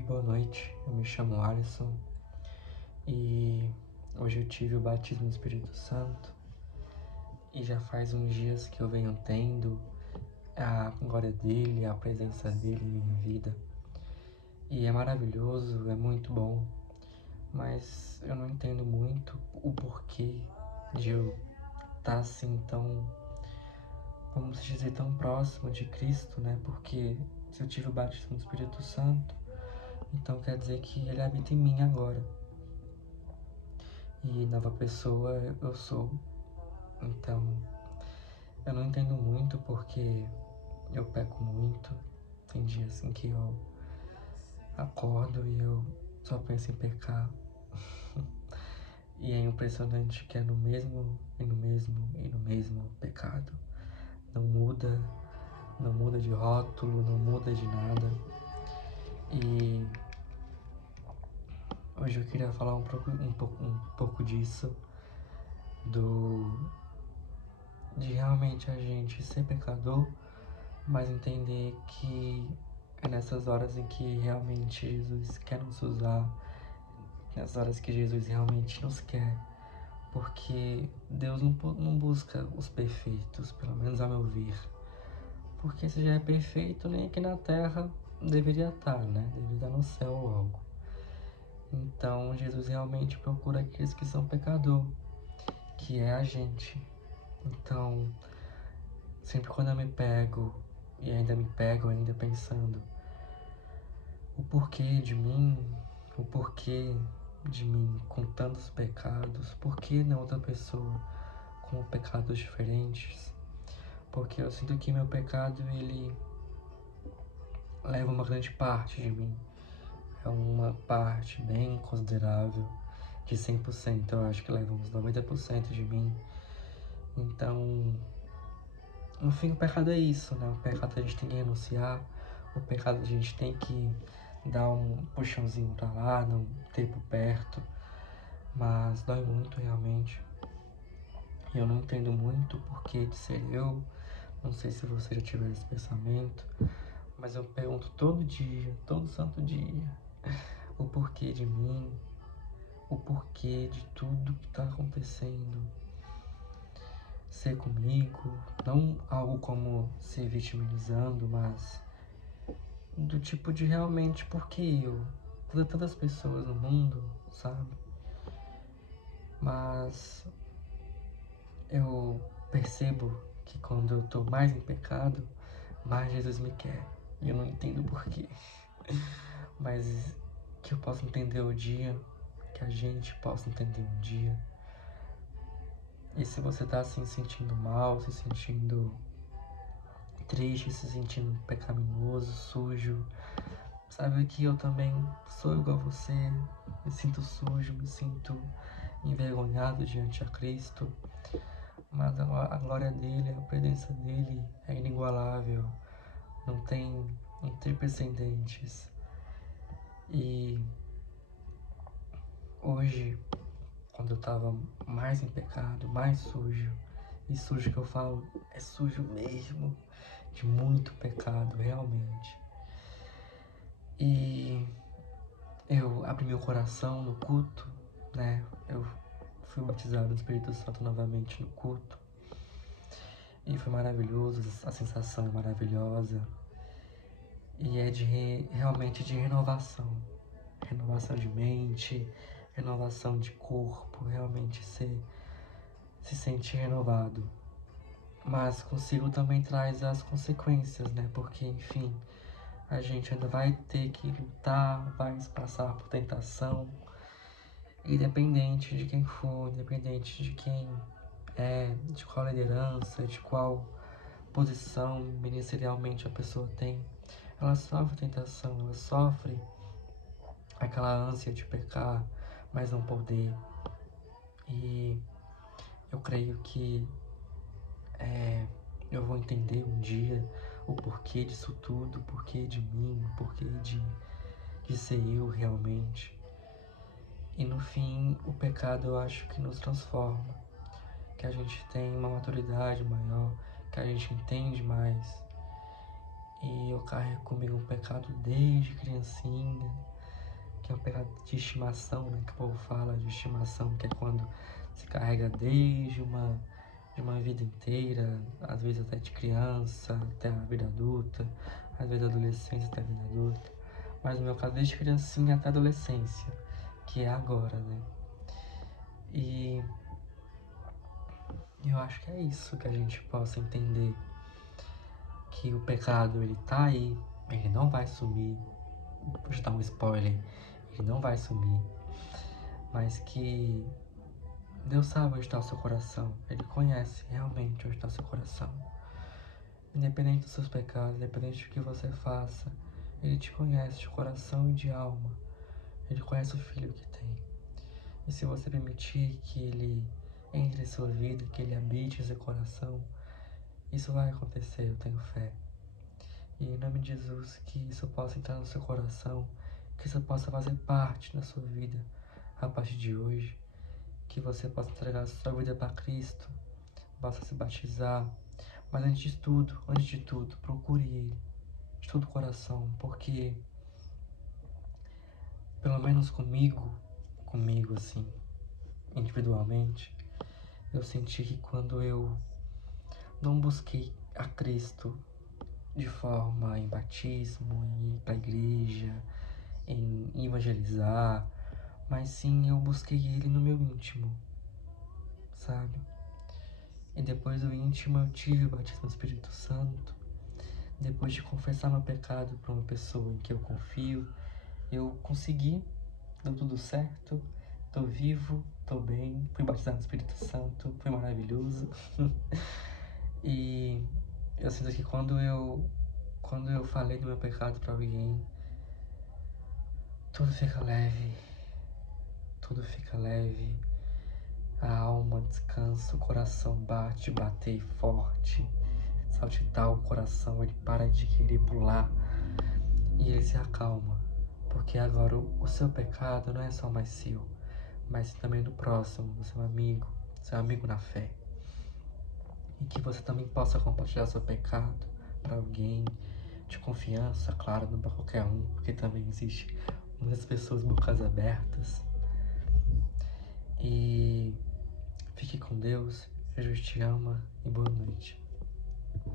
boa noite. Eu me chamo Alisson e hoje eu tive o batismo do Espírito Santo e já faz uns dias que eu venho tendo a glória dele, a presença dele em minha vida. E é maravilhoso, é muito bom, mas eu não entendo muito o porquê de eu estar assim tão, vamos dizer, tão próximo de Cristo, né? Porque se eu tive o batismo do Espírito Santo, então quer dizer que ele habita em mim agora. E nova pessoa eu sou. Então, eu não entendo muito porque eu peco muito. Tem dias em que eu acordo e eu só penso em pecar. E é impressionante que é no mesmo, e no mesmo, e no mesmo pecado. Não muda de rótulo, não muda de nada. E hoje eu queria falar um pouco disso, de realmente a gente ser pecador, mas entender que é nessas horas em que realmente Jesus quer nos usar, nessas horas que Jesus realmente nos quer, porque Deus não busca os perfeitos, pelo menos a meu ver, porque se já é perfeito, nem aqui na terra deveria estar, né? Deveria estar no céu logo. Então Jesus realmente procura aqueles que são pecador, que é a gente. Então, sempre quando eu me pego, e ainda me pego ainda pensando o porquê de mim, o porquê de mim com tantos pecados, por que não outra pessoa com pecados diferentes? Porque eu sinto que meu pecado, ele leva uma grande parte de mim. É uma parte bem considerável, de 100%, eu acho que leva uns 90% de mim. Então, no fim, o pecado é isso, né? O pecado a gente tem que renunciar, o pecado a gente tem que dar um puxãozinho pra lá, não ter por perto, mas dói muito realmente. E eu não entendo muito o porquê de ser eu, não sei se você já tiver esse pensamento, mas eu pergunto todo dia, todo santo dia, o porquê de mim, o porquê de tudo que tá acontecendo ser comigo, não algo como se vitimizando, mas do tipo de realmente porque eu, tantas pessoas no mundo, sabe? Mas eu percebo que quando eu tô mais em pecado, mais Jesus me quer. E eu não entendo porquê. Mas que eu possa entender o dia, que a gente possa entender um dia. E se você tá assim sentindo mal, se sentindo triste, se sentindo pecaminoso, sujo, sabe que eu também sou igual a você, me sinto sujo, me sinto envergonhado diante a Cristo, mas a glória dele, a presença dele é inigualável, não tem precedentes. E hoje, quando eu tava mais em pecado, mais sujo, e sujo que eu falo é sujo mesmo, de muito pecado, realmente. E eu abri meu coração no culto, né? Eu fui batizado no Espírito Santo novamente no culto. E foi maravilhoso, a sensação é maravilhosa. E é realmente de renovação. Renovação de mente, renovação de corpo, realmente se sentir renovado. Mas consigo também traz as consequências, né? Porque, enfim, a gente ainda vai ter que lutar, vai passar por tentação. Independente de quem for, independente de quem é, de qual liderança, de qual posição ministerialmente a pessoa tem, ela sofre tentação, ela sofre aquela ânsia de pecar, mas não poder. E eu creio que eu vou entender um dia o porquê disso tudo, o porquê de mim, o porquê de ser eu realmente. E no fim, o pecado eu acho que nos transforma, que a gente tem uma maturidade maior, que a gente entende mais. E eu carrego comigo um pecado desde criancinha, tem o pecado de estimação, né, que o povo fala de estimação, que é quando se carrega desde de uma vida inteira, às vezes até de criança até a vida adulta, às vezes adolescência até a vida adulta, mas no meu caso desde criancinha até adolescência, que é agora, né? E eu acho que é isso, que a gente possa entender que o pecado ele tá aí, ele não vai sumir. Vou te dar um spoiler, ele não vai sumir, mas que Deus sabe onde está o seu coração, Ele conhece realmente onde está o seu coração. Independente dos seus pecados, independente do que você faça, Ele te conhece de coração e de alma. Ele conhece o filho que tem. E se você permitir que Ele entre em sua vida, que Ele habite em seu coração, isso vai acontecer, eu tenho fé. E em nome de Jesus, que isso possa entrar no seu coração, que isso possa fazer parte da sua vida a partir de hoje, que você possa entregar a sua vida para Cristo, possa se batizar, mas antes de tudo, procure Ele, de todo o coração, porque, pelo menos comigo assim, individualmente, eu senti que quando eu não busquei a Cristo de forma em batismo, em ir para a igreja, em evangelizar, mas sim eu busquei Ele no meu íntimo, sabe? E depois do íntimo eu tive o batismo do Espírito Santo. Depois de confessar meu pecado para uma pessoa em que eu confio, eu consegui, deu tudo certo, tô vivo, tô bem, fui batizado no Espírito Santo, foi maravilhoso. E eu sinto que quando eu falei do meu pecado para alguém, tudo fica leve, tudo fica leve. A alma descansa, o coração bate, bater forte, saltitar o coração, ele para de querer pular e ele se acalma, porque agora o seu pecado não é só mais seu, mas também do próximo, do seu amigo na fé. E que você também possa compartilhar seu pecado para alguém de confiança, claro, não para qualquer um, porque também existe muitas pessoas bocas abertas. E fique com Deus, Jesus te ama e boa noite.